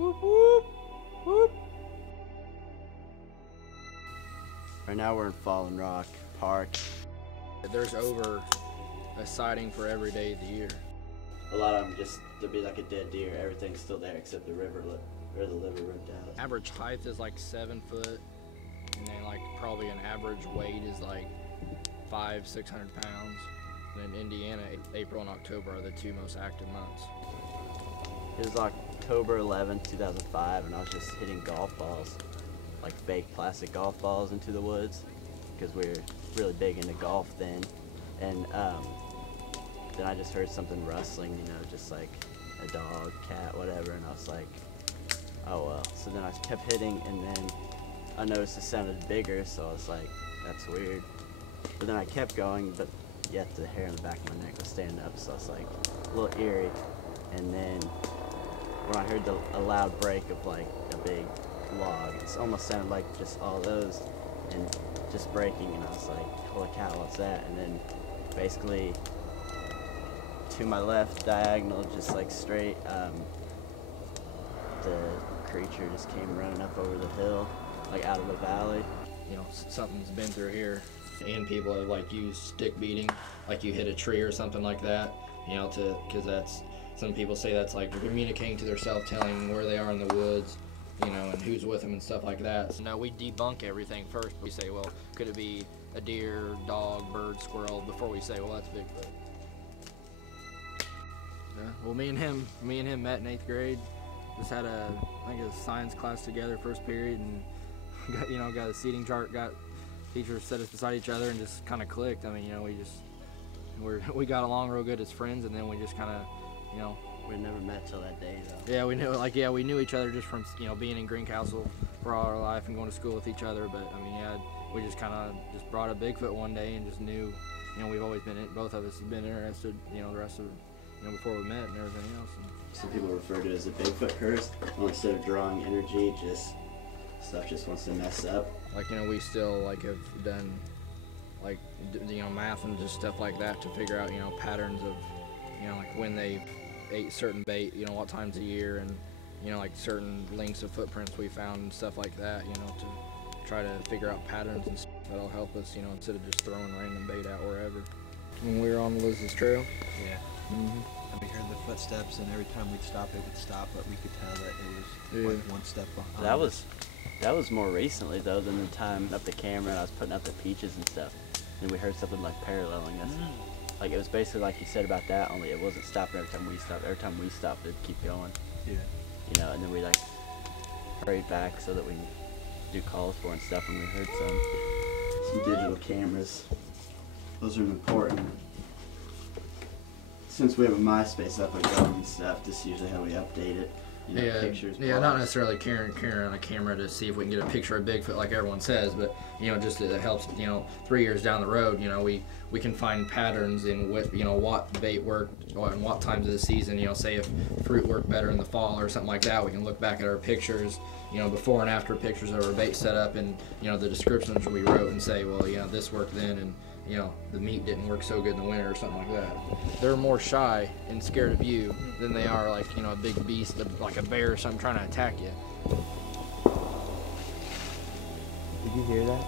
Whoop, whoop, whoop. Right now we're in Fallen Rock Park. There's over a sighting for every day of the year. A lot of them just, there'll be like a dead deer. Everything's still there except the river or the liver ripped out. Average height is like 7 foot, and then like probably an average weight is like 500-600 pounds. And in Indiana, April and October are the 2 most active months. It was October 11th, 2005, and I was just hitting golf balls, like fake plastic golf balls into the woods, because we were really big into golf then. And then I just heard something rustling, you know, just like a dog, cat, whatever, and I was like, oh well. So then I kept hitting, and then I noticed it sounded bigger, so I was like, that's weird. But then I kept going, but yet the hair on the back of my neck was standing up, so I was like a little eerie. And then when I heard a loud break of like a big log, it almost sounded like just all those and just breaking, and I was like, holy cow, what's that? And then basically to my left, diagonal, just like straight, the creature just came running up over the hill, like out of the valley. You know, something's been through here, and people have like used stick beating, like you hit a tree or something like that, you know, because that's, some people say that's like communicating to themselves, telling where they are in the woods, you know, and who's with them and stuff like that. So no, we debunk everything first. We say, well, could it be a deer, dog, bird, squirrel, before we say, well, that's Bigfoot. Well, me and him met in 8th grade. Just had I think a science class together first period, and got a seating chart, got teachers set us beside each other, and just kind of clicked. I mean, you know, we got along real good as friends, and then we just kind of, you know. We never met till that day though. Yeah, we knew each other just from, you know, being in Greencastle for all our life and going to school with each other. But I mean, yeah, we just kind of just brought a Bigfoot one day and just knew, you know, we've always been, both of us have been interested, you know, the rest of, you know, before we met and everything else. And some people refer to it as a Bigfoot curse. Well, instead of drawing energy, just stuff just wants to mess up. Like, you know, we still like have done like, you know, math and just stuff like that to figure out, you know, patterns of, you know, like when they ate certain bait, you know, what times of year, and, you know, like certain lengths of footprints we found and stuff like that, you know, to try to figure out patterns and stuff that'll help us, you know, instead of just throwing random bait out wherever. When we were on Liz's trail. Yeah. And we heard the footsteps, and every time we'd stop, it would stop, but we could tell that it was like one step behind. That was more recently though than the time up the camera and I was putting up the peaches and stuff, and we heard something like paralleling us. Like, it was basically like you said about that, only it wasn't stopping every time we stopped. Every time we stopped, it'd keep going. Yeah. You know, and then we like hurried back so that we can do calls for and stuff, and we heard some digital cameras. Those are important. Since we have a MySpace up with going and stuff, this is usually how we update it. You know, pictures, blogs. Not necessarily carrying on a camera to see if we can get a picture of Bigfoot like everyone says, but, you know, just it helps, you know, 3 years down the road, you know, we can find patterns in what, you know, what bait worked and what times of the season, you know, say if fruit worked better in the fall or something like that, we can look back at our pictures, you know, before and after pictures of our bait set up, and, you know, the descriptions we wrote, and say, well, you know, this worked then, and, you know, the meat didn't work so good in the winter or something like that. They're more shy and scared of you than they are like, you know, a big beast like a bear or something trying to attack you. Did you hear that?